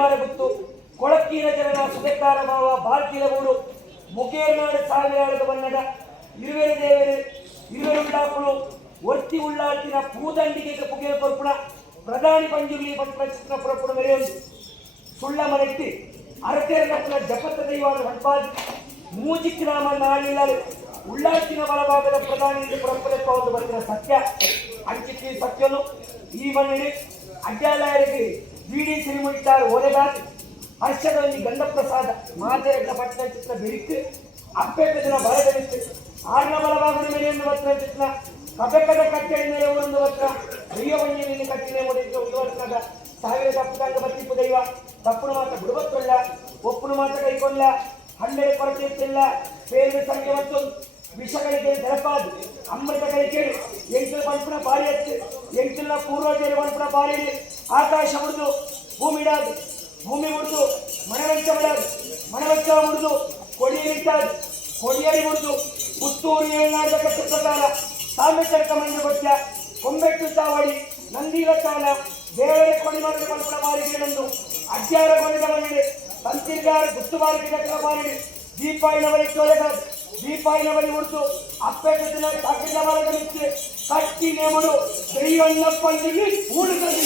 ಮರಗುತ್ತು ಕೊಳಕ್ಕೀರ ಜನನ ಸುಬೆತ್ತಾರ ಭಾವ ಭಾರತೀಯ ಮೂಡು ಮುಖೇರ್ನಾಡು ಸಾವಿರಾಳದ ಬಣ್ಣದ ಇರುವೆರು ದೇವರು ಇರುವೆರುಂಡಾಪುಳು ಒತ್ತಿ ಉಳ್ಳಾಳ್ತಿನ ಪೂದಂಡಿಗೆ ಪುಗೆ ಕೊರ್ಪುಣ ಪ್ರಧಾನಿ ಪಂಜುರ್ಲಿ ಪಂಚಚಿತ್ರ ಪುರಪುಣ ಮೆರೆಯೊಂದು ಸುಳ್ಳ ಮನೆಟ್ಟಿ ಅರತೆರಗಪ್ಪನ ಜಪತ ದೈವಾದ ಹಡ್ಪಾದಿ ಮೂಜಿಕ್ ನಾಮ ನಾಳಿಲ್ಲಲು ಉಳ್ಳಾಳ್ತಿನ ಬಲಭಾಗದ ಪ್ರಧಾನಿ ಪುರಪುರಪ್ಪ ಒಂದು ಬರ್ತಿನ ಸತ್ಯ ಅಂಚಿಕ್ಕಿ ಸತ್ಯನು ಈ ಮಣ್ಣಿನ ಅಡ್ಡಾಲಯರಿಗೆ ಬಿಡಿ ಸಿರಿಮುಡಿತಾರೆ ಓಲೆಗಾತಿ ಹರ್ಷದಲ್ಲಿ ಗಂಧಪ್ರಸಾದ ಮಾತೆರೆಗಳ ಪಟ್ಟಣ ಚಿತ್ರ ಬಿರಿತ್ತು ಅಪ್ಪೆಕ್ಕ ದಿನ ಬರದವಿತ್ತು ಆರ್ನ ಬಲಭಾಗದ ಮೇಲೆ ಒಂದು ವಸ್ತ್ರ ಚಿತ್ರ ಕಬೆಕ್ಕದ ಕಟ್ಟೆಯ ಮೇಲೆ ಒಂದು ವಸ್ತ್ರ ದೈವವನ್ಯವನ್ನು ಕಟ್ಟಿನ ಒಂದು ವಸ್ತ್ರದ ಸಾವಿರ ತಪ್ಪುದಾಗ ಬತ್ತಿಪ್ಪು ದೈವ ತಪ್ಪುನ ಮಾತ ಬಿಡುವತ್ತೊಳ್ಳ ಒಪ್ಪುನ ಮಾತ ಕೈಕೊಂಡ ಹನ್ನೆರಡು ಕೊರತೆ ಇತ್ತಿಲ್ಲ ಬೇರೆ ಸಂಖ್ಯೆ ಮತ್ತು ವಿಷಗಳಿಗೆ ಜಲಪಾದು ಅಮೃತ ಕೈ ಕೇಳಿ ಎಂಟು ಪಂಪನ ಬಾರಿ ಹಚ್ಚು ಎಂಟಿನ ಪೂರ್ವಜರ ಪಂಪನ ಬಾರಿ ಆಕಾಶ ಮುಡಿದು ಭೂಮಿ ಇಡಾದು ಭೂಮಿ ಮುಡಿದು ಮನವಂಚ ಬಿಡಾದು ಮನವಂಚ ಮುಡಿದು ಕೊಡಿಯಲಿಟ್ಟಾದು ಕೊಡಿಯಲಿ ಮುಡಿದು ಪುತ್ತೂರು ಏನಾದ ಕಟ್ಟು ಪ್ರಕಾರ ಸಾಮೆಚರ್ಕ ಮಂಜು ಗೊತ್ತ ಕೊಂಬೆಟ್ಟು ಚಾವಡಿ ನಂದಿಲ ಕಾಲ ದೇವರ ಕೊಡಿಮರದ ಪಂಪನ ಬಾರಿಗೆಂದು ಅಡ್ಯಾರ ಕೊನೆದ ಮನೆ ತಂತಿರ್ಗಾರ ಗುತ್ತುಬಾರಿಗೆ ಕಟ್ಟಲ ಬಾರಿ ದೀಪಾಯಿನವರಿಗೆ ಒಳಗಾದ ದೀಪಾಯಿನವರಿ ಉಳಿದು ಅಪ್ಪೆಟ್ಟ ದಿನ ಸಾಕಿದ ಮರದ ಮಿಚ್ಚೆ ಕಟ್ಟಿ ನೇಮಡು ದೈವಣ್ಣಪ್ಪಲ್ಲಿ ಊಡುತ್ತದೆ.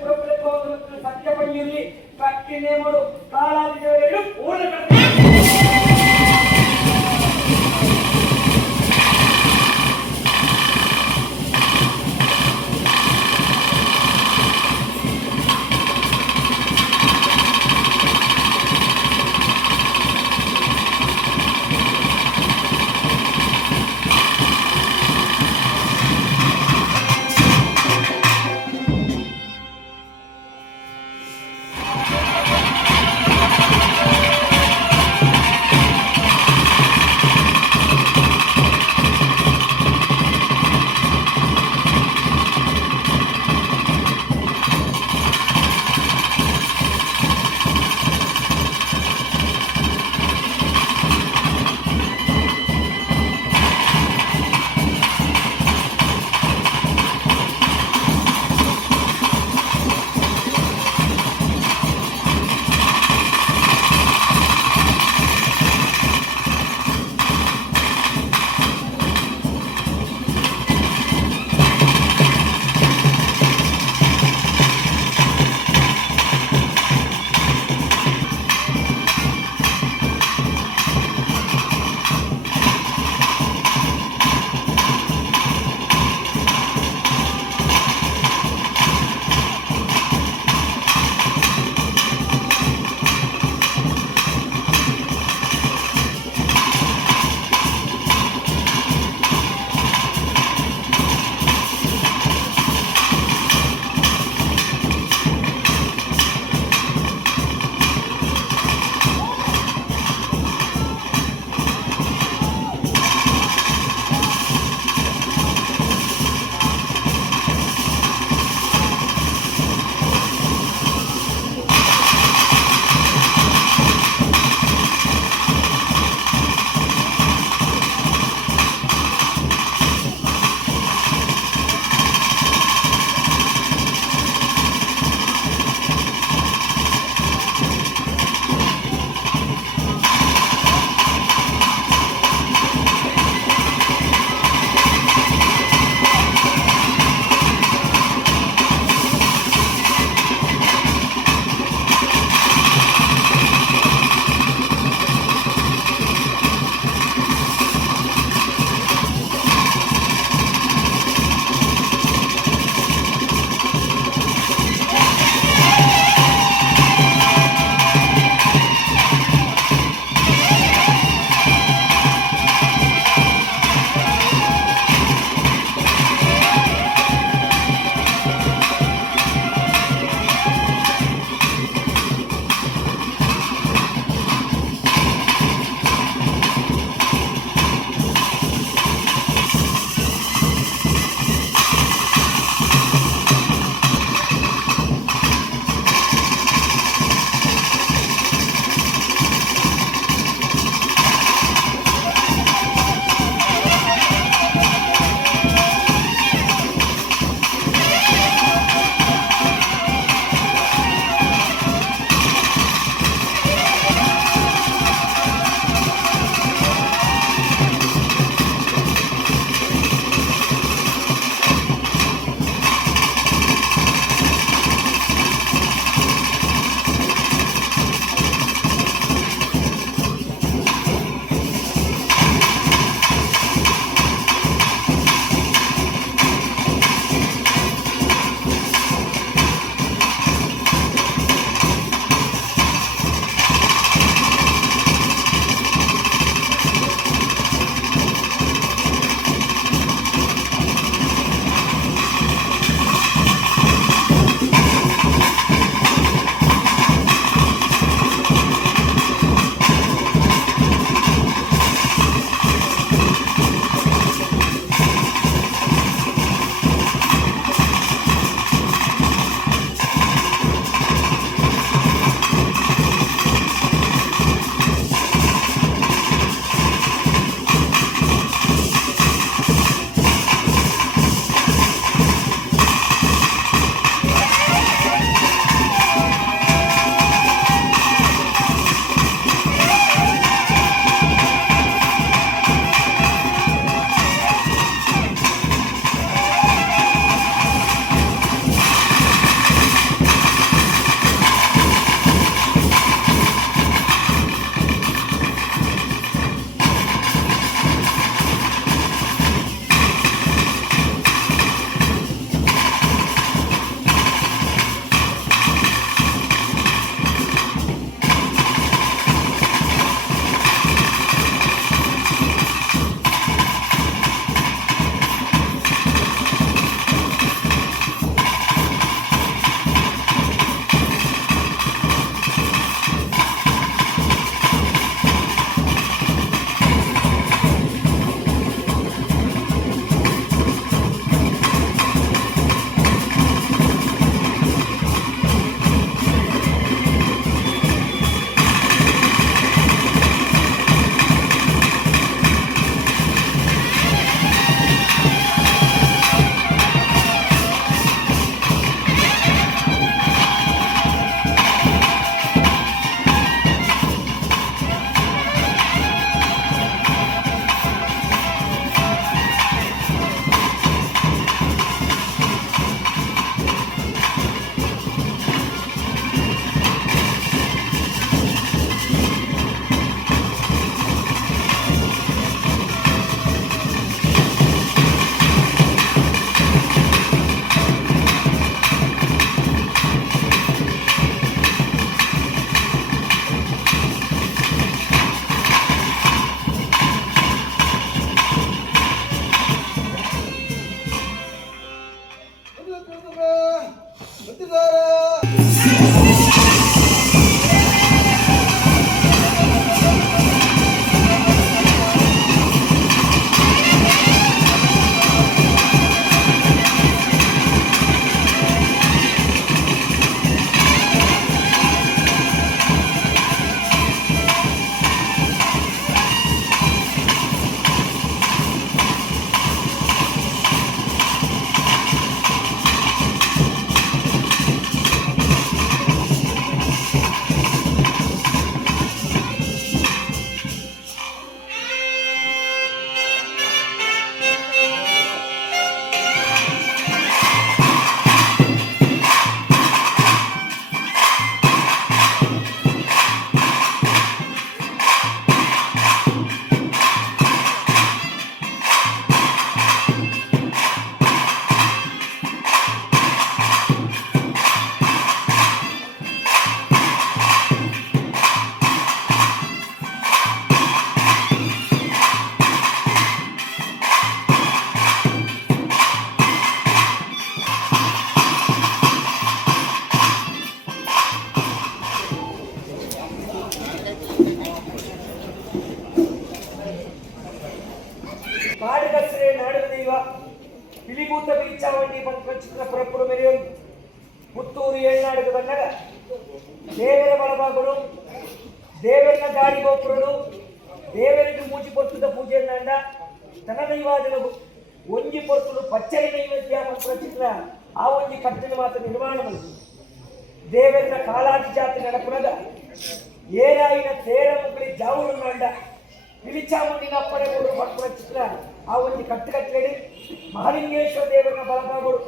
പുറപ്പെടുത്തുന്ന സത്യപഞ്ഞുരി ട്രക്കിനോട് കാലാതിഥികളും പൂർണ്ണ ಕಾಡಿಗಸರೆ ನಾಡು ದೈವ ಪಿಲಿಭೂತ ಬೀಚಾವಣಿ ಪಂಚಿತ್ರ ಪುರಪುರ ಮೆರೆಯೊಂದು ಪುತ್ತೂರು ಏಳ್ನಾಡಿಗೆ ಬಂದಾಗ ದೇವರ ಬಲಭಾಗಗಳು ದೇವರಿನ ಗಾಡಿ ಗೋಪುರಗಳು ದೇವರಿಗೆ ಮೂಜಿ ಪೊರ್ತುದ ಪೂಜೆಯನ್ನ ತನ ದೈವಾದಿಗಳು ಒಂಜಿ ಪೊರ್ತುಡು ಪಚ್ಚರಿ ನೈವೇದ್ಯ ಚಿತ್ರ ಆ ಒಂಜಿ ಕಟ್ಟಡ ಮಾತ್ರ ನಿರ್ಮಾಣ ಮಾಡಿತು ದೇವರಿನ ಕಾಲಾದಿ ಜಾತಿ ನಡಪುರದ ಏರಾಯಿನ ತೇರ ಮುಗಳಿ ಜಾವುರು ನಂಡ ಪಿಲಿಚಾಮುಂಡಿನ ಅಪ್ಪಣೆಗಳು ಪಡ್ಪುರ ಚಿತ್ರ ಆ ಒಂದು ಕಟ್ಟುಕಟ್ಟೆಡಿ ಮಹಾಲಿಂಗೇಶ್ವರ ದೇವರನ್ನ ಬಲಭಾಗಗಳು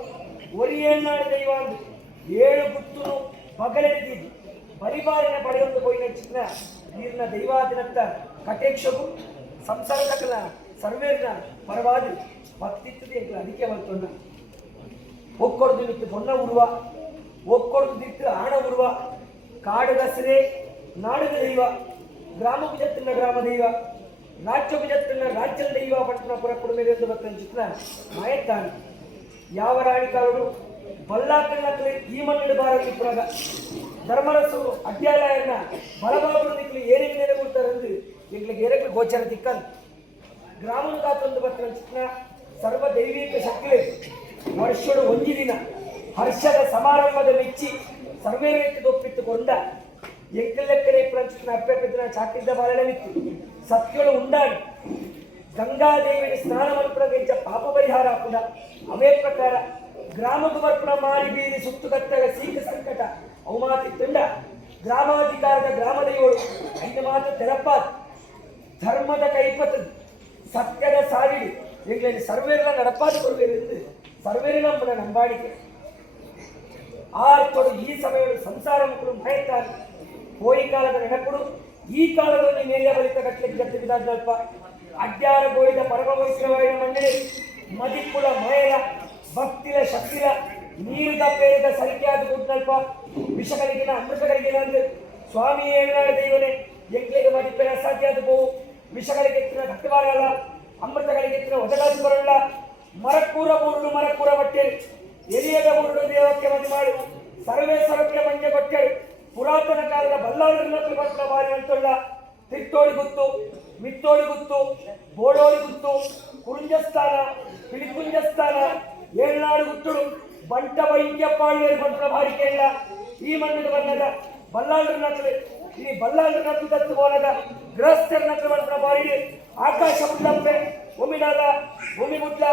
ಒರಿಯಣ್ಣಾಡ ದೈವ ಅಂದು 7 ಗುತ್ತುನು ಬಗಲೆದಿದ್ದು ಪರಿಪಾಲನೆ ಪಡೆಯೊಂದು ಹೋಯಿನ ಚಿತ್ರ ನೀರಿನ ದೈವಾದಿನತ್ತ ಕಟೇಕ್ಷವು ಸಂಸಾರಕನ ಸರ್ವೇರ್ನ ಪರವಾದಿ ಭಕ್ತಿತ್ವದ ಅದಕ್ಕೆ ಬಂತೊಂಡ ಒಕ್ಕೊಡ್ದು ನಿಟ್ಟು ಹೊನ್ನ ಉರುವ ಒಕ್ಕೊಡ್ದು ದಿಟ್ಟು ಆಣ ಉರುವ ಕಾಡುಗಸರೆ ನಾಡುಗ ದೈವ ಗ್ರಾಮಕ್ಕೆ ಜತ್ತಿನ ಗ್ರಾಮ ದೈವ ರಾಜ್ಯಕ್ಕೆ ಜತ್ತಿನ ರಾಜ್ಯದ ದೈವ ಪಟ್ಟಣ ಪುರಪುರ ಮೇಲೆ ಬರ್ತಾನೆ ಚಿತ್ರ ಮಾಯತ್ತಾನೆ ಯಾವ ರಾಣಿಕಾರರು ಬಲ್ಲಾಕಲ್ಲಿ ಈ ಮಣ್ಣಿನ ಬಾರಲ್ಲಿ ಪುರಾಗ ಧರ್ಮರಸು ಅಡ್ಯಾಲಯನ ಬಲಭಾಗರು ನಿಕ್ಲಿ ಏರಿಗೆ ನೆಲೆ ಕೊಡ್ತಾರೆಂದು ಎಗ್ಲಿಗೆ ಏರಕ್ಕೆ ಗೋಚರ ದಿಕ್ಕನ್ ಗ್ರಾಮದ ಕಾತೊಂದು ಬರ್ತಾನೆ ಚಿತ್ರ ಸರ್ವ ದೈವಿಕ ಶಕ್ತಿ ವರ್ಷದ ಒಂದು ದಿನ ಹರ್ಷದ ಸಮಾರಂಭದ ಮೆಚ್ಚಿ ಸರ್ವೇ ರೀತಿ ಒಪ್ಪಿಟ್ಟುಕೊಂಡ ಎಂಕಲೆಕ್ಕನೆ ಪ್ರಚಿತ್ರ ಅಪ್ಪೆಪ್ಪಿನ ಚಾಕಿದ್ದ ಬಾಳವಿತ್ತು ಸತ್ಯಗಳು ಉಂಡಾಡಿ ಗಂಗಾದೇವಿಗೆ ಸ್ನಾನ ಮಲ್ಪುರಗೆಂಚ ಪಾಪ ಪರಿಹಾರ ಕೂಡ ಅವೇ ಪ್ರಕಾರ ಗ್ರಾಮದ ಬರ್ಪಣ ಮಾಡಿ ಬೀರಿ ಸುತ್ತುಗತ್ತಾಗ ಸೀಕ ಸಂಕಟ ಅವಮಾತಿ ತುಂಡ ಗ್ರಾಮಾಧಿಕಾರದ ಗ್ರಾಮದೈವಳು ಐದು ಮಾತು ತೆರಪಾದ ಧರ್ಮದ ಕೈಪತ ಸತ್ಯದ ಸಾಲಿಡಿ ಈಗಲೇ ಸರ್ವೇರಿನ ನಡಪಾದ ಕೊಡುವೆಂದು ಸರ್ವೇರಿನ ನಮ್ಮನ ನಂಬಾಡಿಕೆ ಆರ್ತೊಡು ಈ ಸಮಯಗಳು ಸಂಸಾರ ಮುಕ್ಕಳು ಮಾಯುತ್ತಾರೆ ಹೋಯಿ ಕಾಲದ ನೆನಪುಡು ಈ ಕಾಲದಲ್ಲಿ ಮೇಲೆ ಬಲಿತ ಕಟ್ಟಲಿಕ್ಕೆ ಗಟ್ಟಿಬಿದ್ದಾಲ್ಪ ಅಡ್ಯಾರ ಗೋಳಿದ ಪರಮ ವೈಷ್ಣವೈನ ಮಂಡಳಿ ಮದಿಪುಳ ಮಯಲ ಭಕ್ತಿಲ ಶಕ್ತಿಲ ನೀರಿದ ಪೇರಿದ ಸರಿಕೆಯಾದ ಗುಡ್ನಲ್ಪ ವಿಷಗಳಿಗಿನ ಅಮೃತಗಳಿಗಿನ ಅಂದ್ರೆ ಸ್ವಾಮಿ ಏನಾಡ ದೈವನೇ ಎಂಕ್ಲೆಗೆ ಮದಿಪೆನ ಅಸಾಧ್ಯ ಆದ ಬೋವು ವಿಷಗಳಿಗೆ ಎತ್ತಿನ ಕಟ್ಟಬಾರಲ್ಲ ಅಮೃತಗಳಿಗೆ ಎತ್ತಿನ ಒದಗಾದು ಬರಲ್ಲ ಮರಕೂರ ಬೂರುಡು ಮರಕೂರ ಬಟ್ಟೆರು ಎಲಿಯದ ಬೂರುಡು ದೇವಕ್ಕೆ ಮದಿ ಮಾಡಿ ಸರ್ವೇ ಸರ್ವಕ್ಕೆ ಮಂಜೆ ಕೊಟ್ಟೆರು ಪುರಾತನ ಕಾಲದ ಬಲ್ಲಾಳರ ಪಟ್ಟ ಬಾರಿ ಅಂತಲ್ಲ ತಿಟ್ಟೋಡಿ ಗುತ್ತು ಮಿತ್ತೋಡಿ ಗುತ್ತು ಬೋಳೋಡಿ ಗುತ್ತು ಕುರುಂಜಸ್ಥಾನ ಪಿಳಿಕುಂಜಸ್ಥಾನ ಏಳ್ನಾಡು ಗುತ್ತುಡು ಬಂಟ ವೈದ್ಯಪ್ಪಾಳಿಯರು ಪಟ್ಟ ಬಾರಿ ಕೇಳ ಈ ಮಣ್ಣದ ಬಣ್ಣದ ಬಲ್ಲಾಳರ ನಕಲು ಈ ಬಲ್ಲಾಳರ ನಕಲು ತತ್ತು ಬೋನದ ಗೃಹಸ್ಥರ ನಕಲು ಪಟ್ಟ ಬಾರಿಗೆ ಆಕಾಶ ಮುಟ್ಟಪ್ಪೆ ಒಮ್ಮಿಡಲ್ಲ ಭೂಮಿ ಮುಟ್ಲ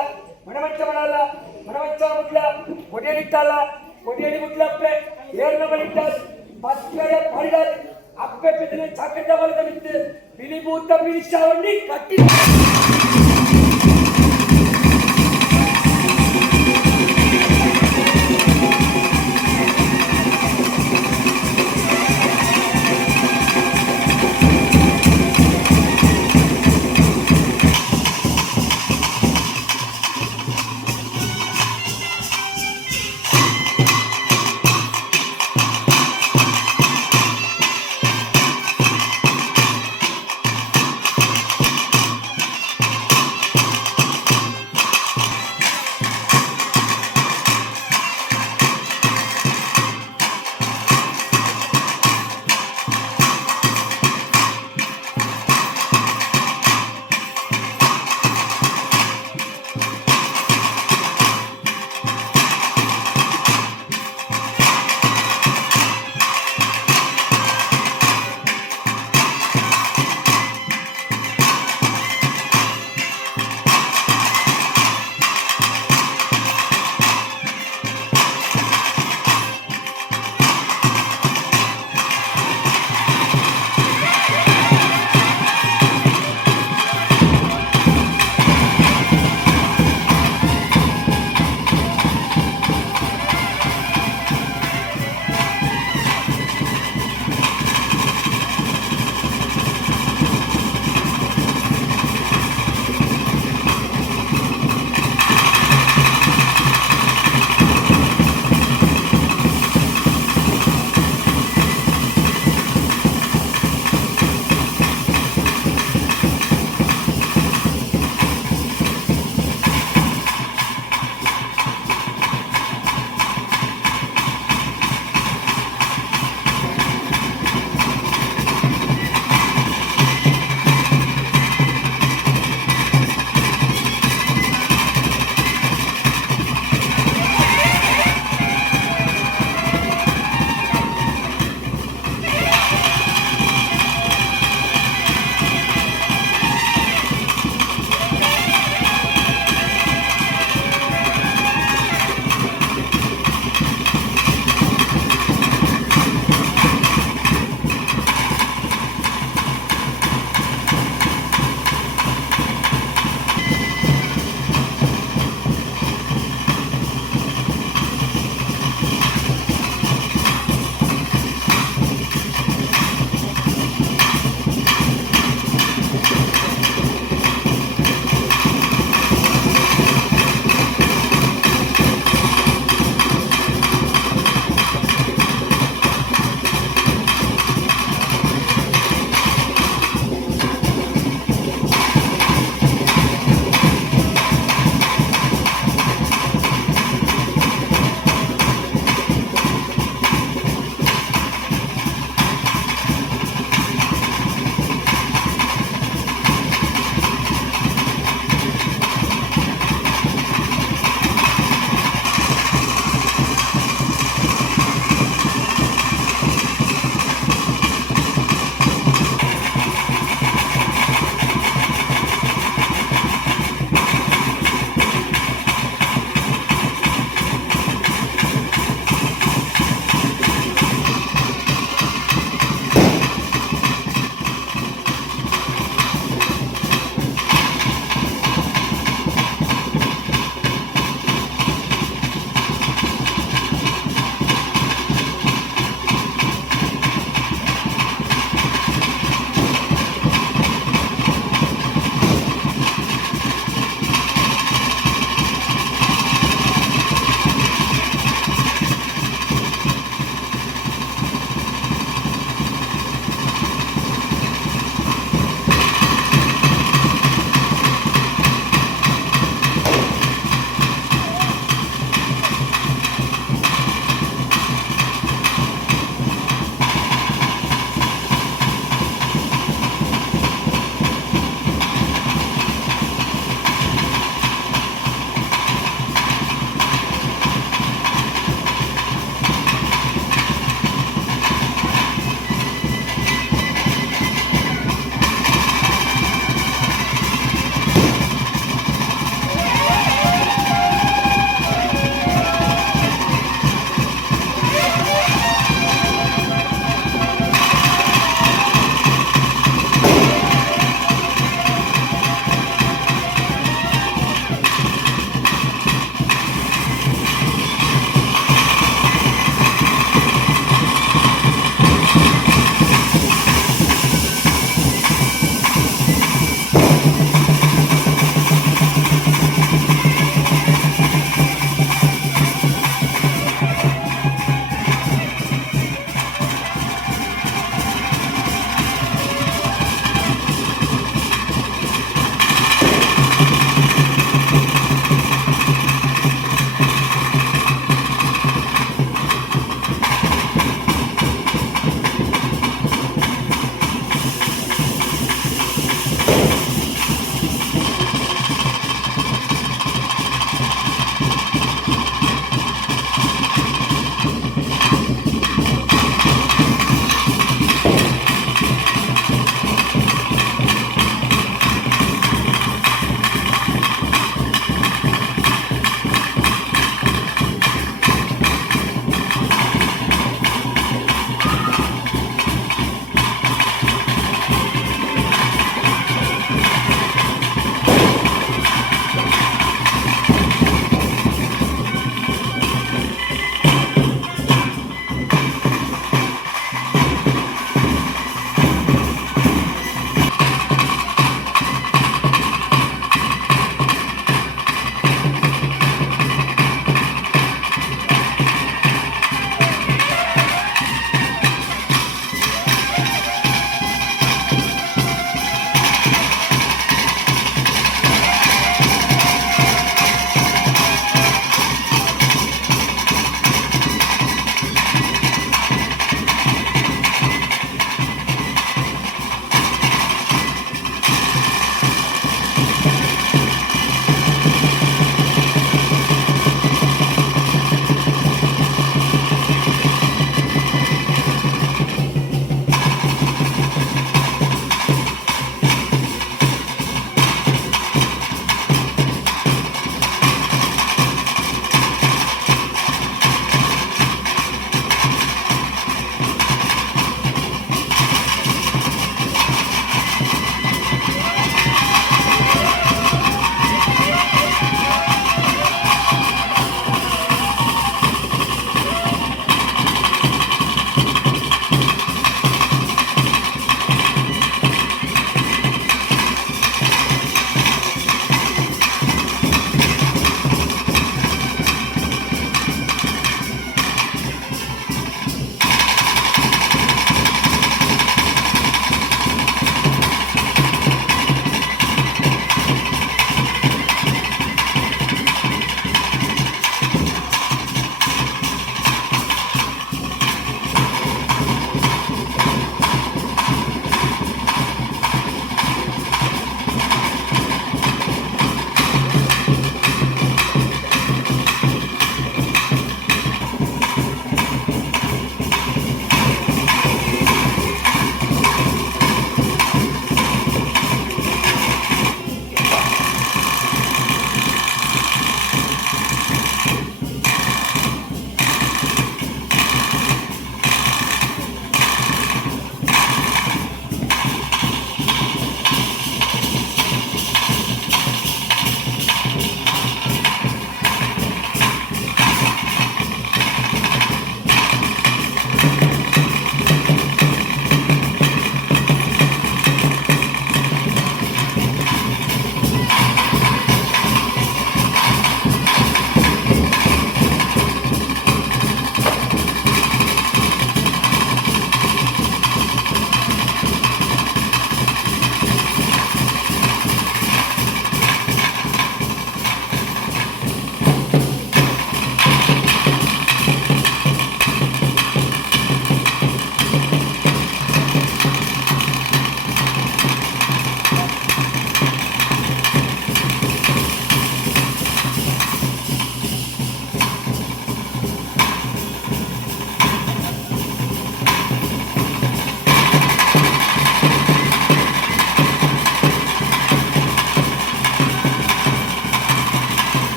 ಮಣಮಚ್ಚ ಮಾಡಲ್ಲ ಮಣಮಚ್ಚ ಮುಟ್ಲ ಕೊಡಿಯಡಿಟ್ಟಲ್ಲ ಕೊಡಿಯಡಿ ಮುಟ್ಲಪ್ಪೆ ಏರ್ನ ಬಳಿಟ್ಟ பத்திரைய பரிடாது அப்பே பெத்தனை சக்கட்ட வலத விட்டு பிலிபூத்த பிலிச்சாவண்டி கட்டி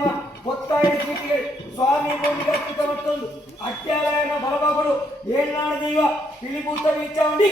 ಎಂಬ ಒತ್ತಾಯ ಚೀಟಿಗಳು ಸ್ವಾಮಿ ಭೂಮಿಗೆ ಅರ್ಪಿತ ಮತ್ತೊಂದು ಅಡ್ಯಾಲಯನ ಬಲಭಾಗಗಳು ಏಳ್ನಾಡ ದೈವ ಪಿಲಿಭೂತ ವೀಚಾಂಡಿ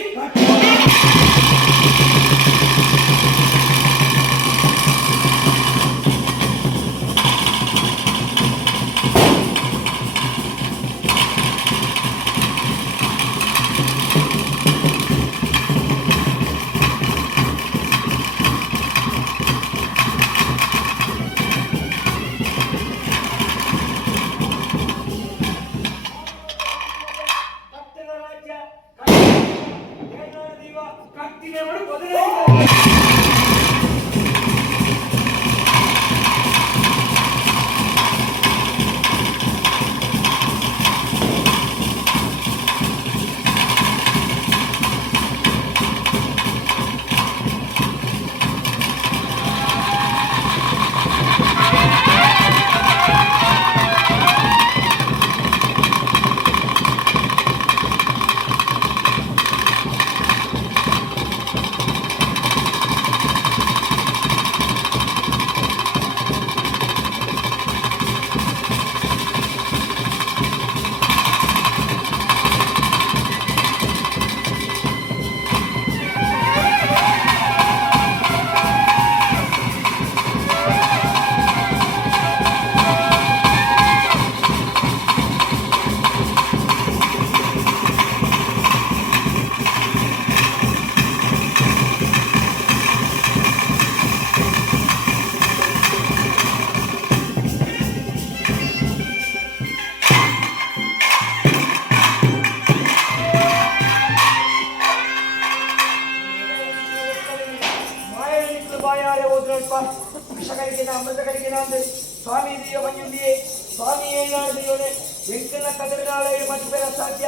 ಸ್ವಾಮಿ ದಿಯೋ ಬಂಜುಂಡಿಯೇ ಸ್ವಾಮಿ ಏನಾಡಿಯೋನೆ ಎಂಕನ ಕದರಿನಾಳೆ ಮಧ್ಯ ಸಾಧ್ಯ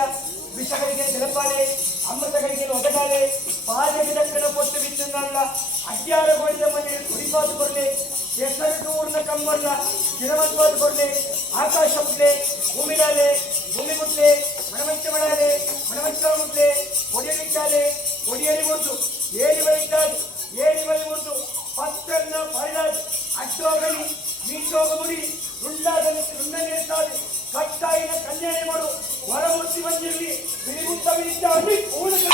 ವಿಷಗಳಿಗೆ ಜಲಪಾಲೆ ಅಮೃತಗಳಿಗೆ ಒದಗಾಲೆ ಪಾದಕ್ಕೆ ಕೊಟ್ಟು ಬಿತ್ತುನಲ್ಲ ಅಡ್ಯಾರಗೊಳಿದ ಮನೆ ಕುಡಿಪಾದು ಕೊರಲೆ ಹೆಸರು ಊರ್ನ ಕಮ್ಮಲ್ಲ ಚಿರವಂತವಾದ ಕೊರಲೆ ಆಕಾಶ ಮುಟ್ಲೆ ಭೂಮಿಲಾಲೆ ಭೂಮಿ ಮುಟ್ಲೆ ಮಣಮಂಚ ಮಾಡಾಲೆ ಮಣಮಂಚ ಮುಟ್ಲೆ ಒಡಿಯಲಿಟ್ಟಾಲೆ ಒಡಿಯಲಿ ಮುರಿದು ಏರಿ ಬಲಿಟ್ಟಾದು ಏರಿ ಬಲಿ ಮುರಿದು ಪತ್ತನ್ನ ಪರಿದಾದು ಅಡ್ಡೋಗಲಿ ನೀಚೋಗ ಮುಡಿ ರುಂಡನೆ ಸಾಧಿ ಕಟ್ಟಾಯಿನ ಕನ್ಯಾಣೆ ಮಾಡು ಹೊರಮೂರ್ತಿ ಬಂದಿರಲಿ ಬಿಳಿಗುಂತ ಬಿಡಿದ್ದಾಗಿ ಪೂರ್ಣ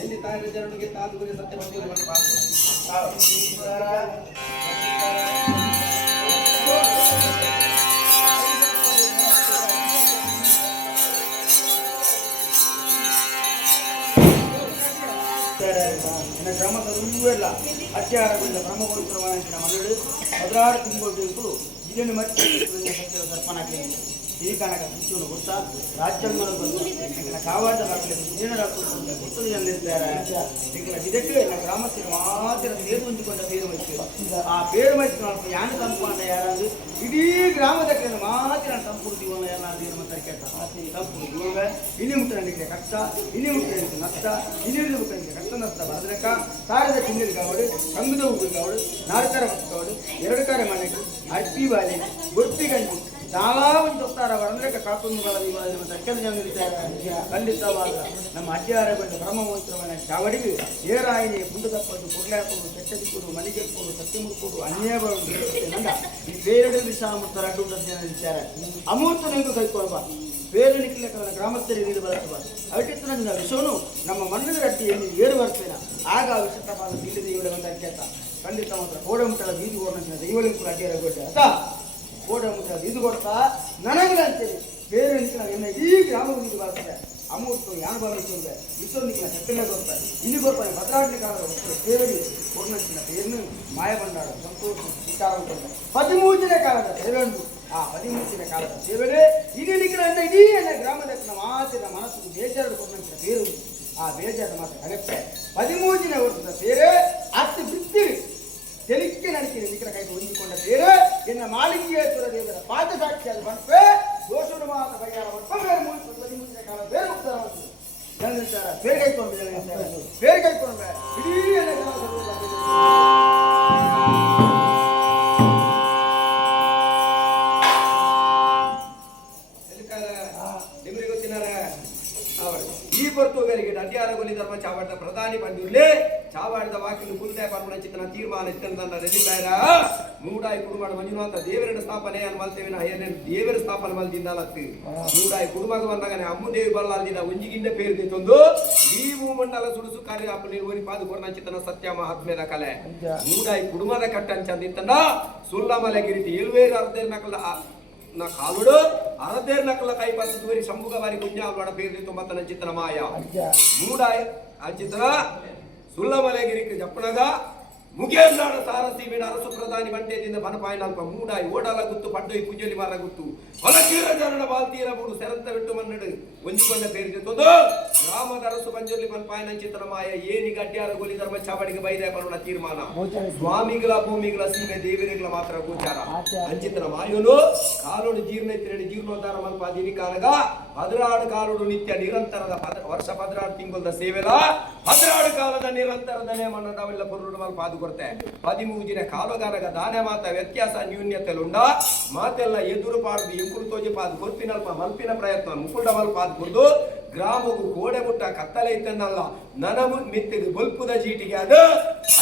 ಎಲ್ಲಿ ತಾಯಿರ ಜನರಿಗೆ ತಾದು ಗುರಿ ಸತ್ಯ ಬಂದಿರುವ ಗ್ರಾಮದ ಎಲ್ಲ ಅತ್ಯಾರಗಳಿಂದ ಬ್ರಹ್ಮಗೋಚರವಾದ ಮಗಳು 16 ತಿಂಗಳು ಇದನ್ನು ಮತ್ತೆ ಸರ್ಪನಾಗಿ ಈ ಕಾರಣಕ್ಕೆ ಶಿಶುವನ್ನು ಗೊತ್ತಾ ರಾಜ್ಯಾಂಗಗಳು ಬಂದು ಕಾವಾಡ ಗೊತ್ತದಿದ್ದಾರೆ ಇದಕ್ಕೆ ಗ್ರಾಮಸ್ಥರು ಮಾತ್ರ ಬೇರು ಹೊಂದಿಕೊಂಡ ಬೇರು ಮೈಸೂರು ಆ ಬೇರು ಮೈಸೂರು ಯಾನ ತಂಪುಕೊಂಡ ಯಾರಾದ್ರು ಇಡೀ ಗ್ರಾಮದಕ್ಕೆ ಮಾತ್ರ ತಂಪು ಜೀವನ ಯಾರು ಕೇಳ್ತಾರೆ ತಂಪು ಜೀವನ ಇನಿ ಮುಟ್ಟನಿಗೆ ಕಷ್ಟ ಇನಿ ಮುಟ್ಟನಿಗೆ ನಷ್ಟ ಇನ್ನಿಳಿದು ಮುಟ್ಟನಿಗೆ ಕಷ್ಟ ನಷ್ಟ ಬರದ್ರಕ್ಕ ತಾರದ ಚಿನ್ನರಿ ಕಾವಡು ಕಂಗದ ಹೂವು ಕಾವಡು ನಾಲ್ಕರ ಕಾವಡು 2 ಕಾರ ಮನೆಗೆ ಅಡ್ಡಿ ಬಾಲಿ ಗೊತ್ತಿ ಗಂಜಿ చాలా మంది వస్తారు ಅವರಂದ್ರೆ ಕಾಕುಂಗಳ ಸಂಖ್ಯೆ ಜನ ಇದ್ದಾರೆ ಖಂಡಿತವಾದ ನಮ್ಮ ಅಡ್ಡಿಯಾರ ಬಂದ ಬ್ರಹ್ಮವಂತರವನ್ನ ಚಾವಡಿಗೆ ಏರಾಯಿನಿ ಮುಂದೆ ತಪ್ಪದು ಕುರ್ಲಾಕೊಂಡು ಕೆಟ್ಟದಿಕ್ಕುದು ಮನೆಗೆಪ್ಪುದು ಸತ್ಯಮುಕ್ಕುದು ಅನ್ಯಾಯನಂದ ಈ ಬೇರೆಡೆ ದಿವಸ ಮುತ್ತರ ಅಡ್ಡುಂಡ ಜನ ಇದ್ದಾರೆ ಅಮೂರ್ತನಿಗೂ ಕೈಕೊಳ್ಬ ಬೇರೆ ನಿಖಿಲ ಗ್ರಾಮಸ್ಥರಿಗೆ ನೀರು ಬರುತ್ತಬಾರ್ದು ಅದಕ್ಕೆ ನನ್ನ ವಿಷವನು ನಮ್ಮ ಮಣ್ಣದ ರಡ್ಡಿಯಲ್ಲಿ ಏರು ಬರ್ತೇನೆ ಆಗ ವಿಶಿಷ್ಟವಾದ ಇಲ್ಲದೆ ಇವಳೆ ಒಂದು ಅಡ್ಡೇತ ಖಂಡಿತ ಮಾತ್ರ ಕೋಡಮುಟ್ಟದ ಬೀದಿ ಓಡಿನ ದೈವಳಿಗೂ ಕೂಡ ಅಡ್ಡಿಯಾರ ಗೊಡ್ಡೆ ಅದ ಕೋಡಮುಟ್ಟದ ಇದು ಕೊಡ್ತಾ ನನಗೆ ಅಂತೇಳಿ ಬೇರೆ ನಿಖಿಲ ಎನ್ನ ಈ ಗ್ರಾಮವು ಇದು ಬರ್ತದೆ ಅಮೂರ್ತು ಯಾನು ಭಾವಿಸುವುದೇ ವಿಶ್ವನಿಖಿಲ ಸೆಟ್ಟಲ್ಲೇ ಕೊಡ್ತಾರೆ ಇಲ್ಲಿ ಬರ್ತಾರೆ ಭದ್ರಾಟನೆ ಕಾಲದ ವಸ್ತು ಸೇವೆಗೆ ಕೋರ್ನಂಚಿನ ಬೇರ್ನು ಮಾಯ ಬಂಡಾಡ ಸಂತೋಷ ವಿಚಾರ 13ನೇ ಕಾಲದ ಸೇವೆಂದು ಆ 13ನೇ ಕಾಲದ ಸೇವೆಗೆ ಇಡೀ ನಿಖಿಲ ಇಡೀ ಗ್ರಾಮದ ಮಾತಿನ ಮನಸ್ಸು ಬೇಜಾರು ಕೊಟ್ಟಂಚಿನ ಬೇರು ಆ ಬೇಜಾರು ಮಾತ್ರ ಅಗತ್ಯ 13ನೇ ವರ್ಷದ ಸೇವೆ ಅಷ್ಟು ಬಿತ್ತಿ ತೆಲಿಕ್ಕೆ ನಡಿಕೆ ನಿಖರ ಕೈಗೆ ಹೊಂದಿಕೊಂಡ ಬೇರೆ ಎನ್ನ ಮಾಳಿಂಗೇಶ್ವರ ದೇವರ ಪಾದ ಸಾಕ್ಷಿಯಾದ ಬಂಪೆ ದೋಷದ ಮಾತ ಬಗೆಯಾರ ಬಂಪ ಬೇರೆ 13ನೇ ಕಾಲ ಬೇರೆ ಉತ್ತರ ಜನರಿದ್ದಾರೆ ಬೇರೆ ಕೈಕೊಂಡು ಜನರಿದ್ದಾರೆ ಬೇರೆ ಕೈಕೊಂಡ್ರೆ ಇಡೀ ನಿಮಗೆ ಗೊತ್ತಿನಾರ ಈ ಬರ್ತುವರಿಗೆ ಅಡ್ಯಾರಗೊಲಿ ಧರ್ಮ ಚಾವಾಡದ ಪ್ರಧಾನಿ ಬಂದಿರ್ಲಿ ಚಾವಾಡದ ವಾಕಿಲು ಕುಂತೆ ಪರ್ಮಣ ಚಿತ್ತನ ತೀರ್ಮಾನ ಇತ್ತಂದ ರೆಡ್ಡಿಕಾಯರ ಮೂಡಾಯಿ ಕುಡುಂಬದ ಮಂಜುನಾಥ ದೇವರ ಸ್ಥಾಪನೆ ಅನ್ ಮಲ್ತೇವಿನ ಏನೇ ದೇವರ ಸ್ಥಾಪನೆ ಮಲ್ದಿಂದಲತ್ತಿ ಮೂಡಾಯಿ ಕುಡುಂಬಗ ಬಂದಾಗನೆ ಅಮ್ಮದೇವಿ ಬಲ್ಲಾಲ್ದಿನ ಒಂಜಿಗಿಂದ ಪೇರ್ದಿ ತಂದು ಈ ಭೂಮಂಡಲ ಸುಡುಸು ಕಾರ್ಯ ಅಪ್ಪ ನಿರ್ವಹಣೆ ಪಾದು ಕೊರ್ನ ಚಿತ್ತನ ಸತ್ಯ ಮಹಾತ್ಮ್ಯದ ಕಲೆ ಮೂಡಾಯಿ ಕುಡುಂಬದ ಕಟ್ಟಂಚಂದಿತ್ತಂದ ಸುಲ್ಲಮಲಗಿರಿತಿ ಎಲ್ವೇರು ಅರ್ಧೇರ್ ನಕಲ నా కాలుడు అరదేర్ నకల కైపత్తు దూరి సంభుగ వారి గుంజావడ పేరు 90 చిత్ర మాయ మూడాయ ఆ చిత్ర సుల్లమలగిరికి చెప్పనగా ಮುಗೇಂದ್ರಾಡ ಸಾರಥಿ ವೀಣ ಅರಸು ಪ್ರಧಾನಿ ಬಂಟೇದಿಂದ ಬನಪಾಯಿನ ಅಲ್ಪ ಮೂಡಾಯಿ ಓಡಾಲ ಗುತ್ತು ಪಡ್ಡೊಯ್ ಪೂಜೆಲಿ ಮಾರ ಗುತ್ತು ಹೊಲಕೀರ ಜನನ ಬಾಲ್ತೀರ ಮೂಡು ಸೆರಂತ ಬಿಟ್ಟು ಮನ್ನಡು ಒಂಜಿಕೊಂಡ ಪೇರಿಗೆತ್ತದು ಗ್ರಾಮದ ಅರಸು ಬಂಜರ್ಲಿ ಬನಪಾಯಿನ ಚಿತ್ರ ಮಾಯ ಏನಿಗೆ ಅಡ್ಯಾರ ಗೋಲಿ ಧರ್ಮ ಚಾವಡಿಗೆ ಬೈದೆ ಬರೋಣ ತೀರ್ಮಾನ ಸ್ವಾಮಿಗಳ ಭೂಮಿಗಳ ಸೀಮೆ ದೇವರಿಗಳ ಮಾತ್ರ ಗೋಚಾರ ಅಂಚಿತ್ರ ಮಾಯೋನು ಕಾಲೋಡು ಜೀರ್ಣೈತಿರಡಿ ಜೀರ್ಣೋದ್ಧಾರ ಮಲ್ಪ ದಿನಿ ಕಾಲಗ 16 ಕಾಲೋಡು ನಿತ್ಯ ನಿರಂತರದ ವರ್ಷ 16 ತಿಂಗಳ ಸೇವೆಲ 16 ಕಾಲದ ನಿರಂತರದ ನೇಮನದವೆಲ್ಲ ಪೊರುಡು ಮಲ್ಪ ಕೊಡ್ತೆ 13 ಕಾಲಗಾರಗ ದಾನೆ ಮಾತ ವ್ಯತ್ಯಾಸ ನ್ಯೂನ್ಯತೆಲುಂಡ ಮಾತೆಲ್ಲ ಎದುರು ಪಾಡ್ದು ಎಂಕುರು ತೋಜಿ ಪಾದು ಕೊರ್ಪಿನಲ್ಪ ಮಲ್ಪಿನ ಪ್ರಯತ್ನ ಮುಕುಂಡ ಮಲ್ಪಾದು ಕೊರ್ದು ಗ್ರಾಮವು ಗೋಡೆ ಮುಟ್ಟ ಕತ್ತಲೆ ಇತ್ತನ್ನಲ್ಲ ನನಮು ಮಿತ್ತಿಗೆ ಬಲ್ಪುದ ಜೀಟಿಗೆ ಅದು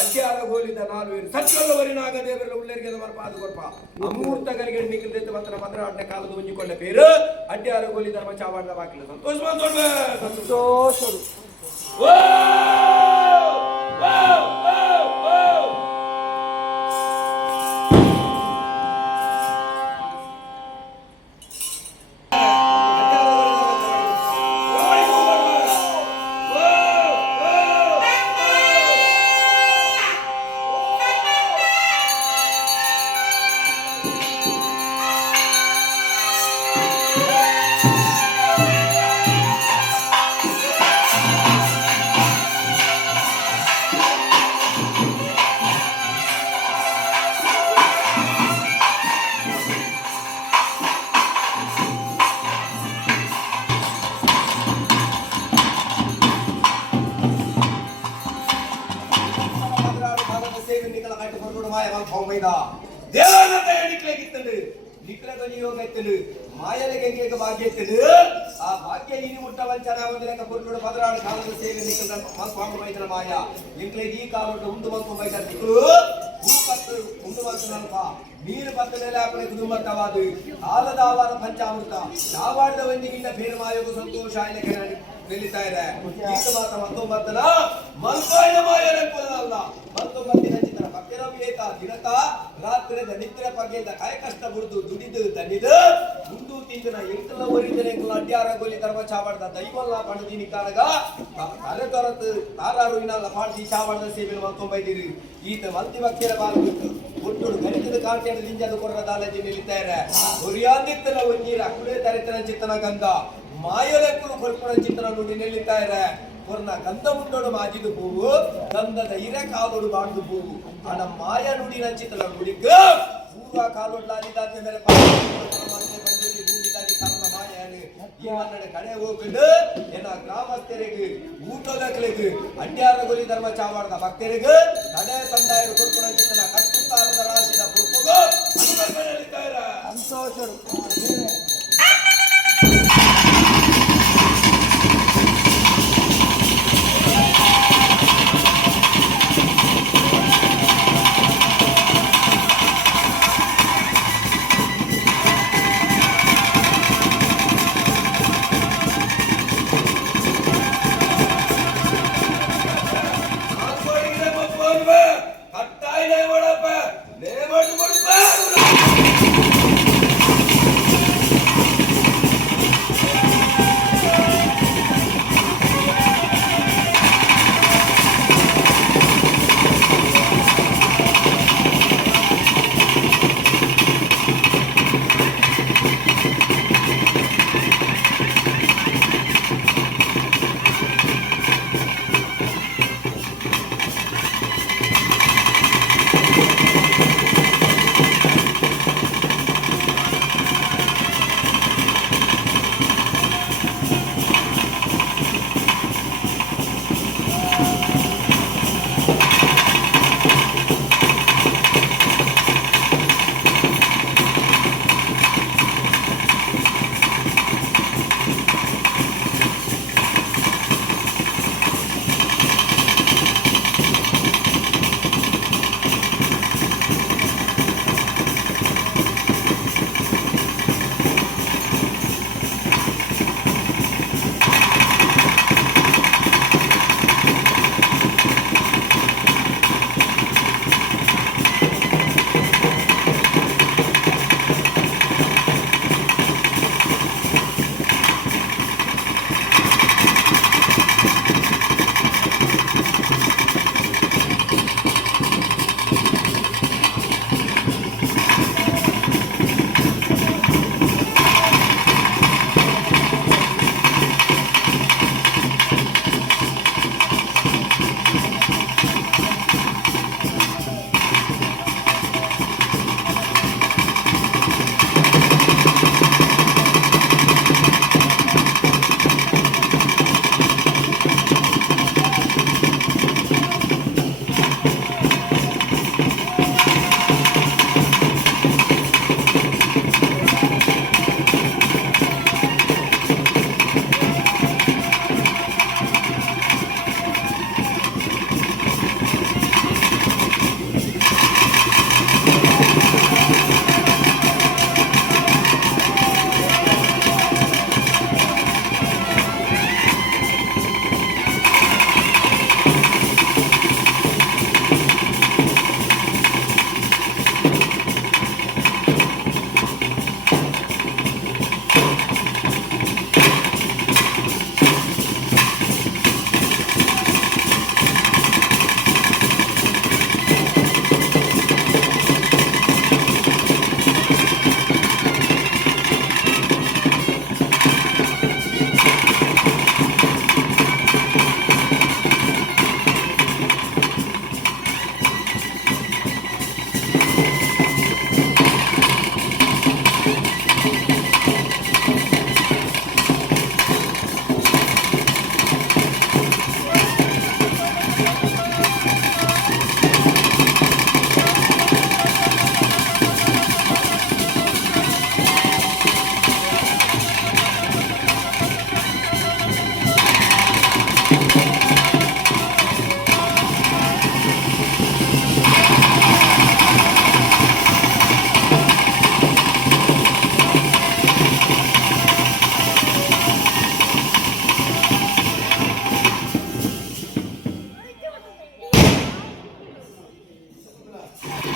ಅಡ್ಯಾರ ಗೋಲಿದ 4 ಸಚ್ಚಲ್ಲವರಿನಾಗ ದೇವರ ಉಳ್ಳರಿಗೆ ಮಲ್ಪಾದು ಕೊರ್ಪ ಅಮೂರ್ತಗರಿಗೆ ನಿಖಿಲ್ ಮತ್ತನ 16ನೇ ಕಾಲದ ಉಂಜಿಕೊಂಡ ಪೇರು ಅಡ್ಯಾರ ಗೋಲಿ ಧರ್ಮ ಚಾವಾಡದ ಬಾಕಿಲ ಸಂತೋಷ ಮಾತೋಡ್ಬೆ ಸಂತೋಷ ಮಾಯಲೆಗೆ ಭಾಗ್ಯ ಆ ಭಾಗ್ಯ ಇನಿ ಮುಟ್ಟವಂಚನ ಒಂದಲೆಕ್ಕ ಪುರುಡು 16 ಕಾಲದ ಸೇವೆ ನಿಖಿಲ ಸ್ವಾಮಿ ಮೈತ್ರ ಮಾಯ ಇಂಕ್ಲೆ ಈ ಕಾಲದ ಉಂಡು ಮಲ್ಪು ಬೈತ ತಿಕ್ಕಳು ಭೂಪತ್ತು ಉಂಡು ಮಲ್ಪನಲ್ಪ ನೀರು ಪತ್ತ ಮೇಲೆ ಆಪಣೆ ಕುದುಮಟ್ಟವಾದು ಆಲದ ಆವಾರ ಪಂಚಾಮೃತ ಚಾವಾಡದ ಒಂದಿಗಿಂತ ಬೇರೆ ಮಾಯೋಗ ಸಂತೋಷ ಆಯ್ಲೆಗೆ ನಿಲ್ಲಿತಾ ಇದೆ. ಗೀತ ಮಾತ್ರ 19ನ ಮಲ್ಪಾಯಿನ ಮಾಯನಲ್ಲ 19ನ ಚಿತ್ರ ಭಕ್ತಿರಂ ಏಕ ದಿನಕ ರಾತ್ರಿ ನಿದ್ರೆ ಪಗೆದ ಕಾಯ ಕಷ್ಟ ಬುಡ್ದು ದುಡಿದು ದಣಿದು ಮುಂದು ತಿಂದಿನ ಎಂಕಲ ಒರಿದನೆ ಅಡ್ಯಾರ ಗೋಲಿ ಧರ್ಮ ಚಾವಡದ ದೈವಲ್ಲ ಪಂಡದಿನಿ ಕಾರಗ ಕರೆ ತೊರತು ತಾರಾರು ಇನಲ್ಲ ಪಾಡ್ದಿ ಚಾವಡದ ಸೇವೆ 19 ಈತ ಮಲ್ತಿ ಭಕ್ತಿರ ಬಾಲ್ಬಿಟ್ಟು ಒಟ್ಟು ಗಣಿತದ ಕಾಂಟೆನ ಲಿಂಜದ ಕೊರ್ರ ದಾಲಜಿ ನಿಲ್ಲಿತಾರೆ ಒರಿಯಾಂದಿತ್ತನ ಒಂಜೀರ ಕುಳೆ ತರೆತನ ಚಿತ್ತನ ಗಂಧ ಮಾಯಲೆಕ್ಕಲು ಕೊರ್ಪಣ ಚಿತ್ತನ ನುಡಿ ನಿಲ್ಲಿತಾರೆ ಕೊರ್ನ ಗಂಧ ಮುಂಡೋಡು ಮಾಜಿದು ಪೂವು ಗಂಧದ ಇರೆ ಕಾಲೋಡು ಬಾಡ್ದು ಪೂವು ಅನ ಮಾಯ ನುಡಿನ ಚಿತ್ತನ ನುಡಿಗ ಪೂರ್ವ ಕಾಲೋಡ್ಲಾದಿದ್ದಾದ ಮೇಲೆ ಇವನ್ನಡೆ ಕಡೆ ಹೋಗಿದ್ದು ಏನ ಗ್ರಾಮಸ್ಥರಿಗೆ ಊಟದಕ್ಲಿಗೆ ಅಡ್ಯಾರ ಗೊಲಿ ಧರ್ಮ ಚಾವಾಡದ ಭಕ್ತರಿಗೆ ಕಡೆ ಸಂದಾಯ ಕೊರ್ಪಣ ಚಿತ್ತನ ಕಟ್ಟುತ್ತಾರದ ರಾಶಿದ ಪುರುಪಗೂ ಅನುಭವಿಸಲಿದ್ದಾರೆ ಸಂತೋಷರು என்ன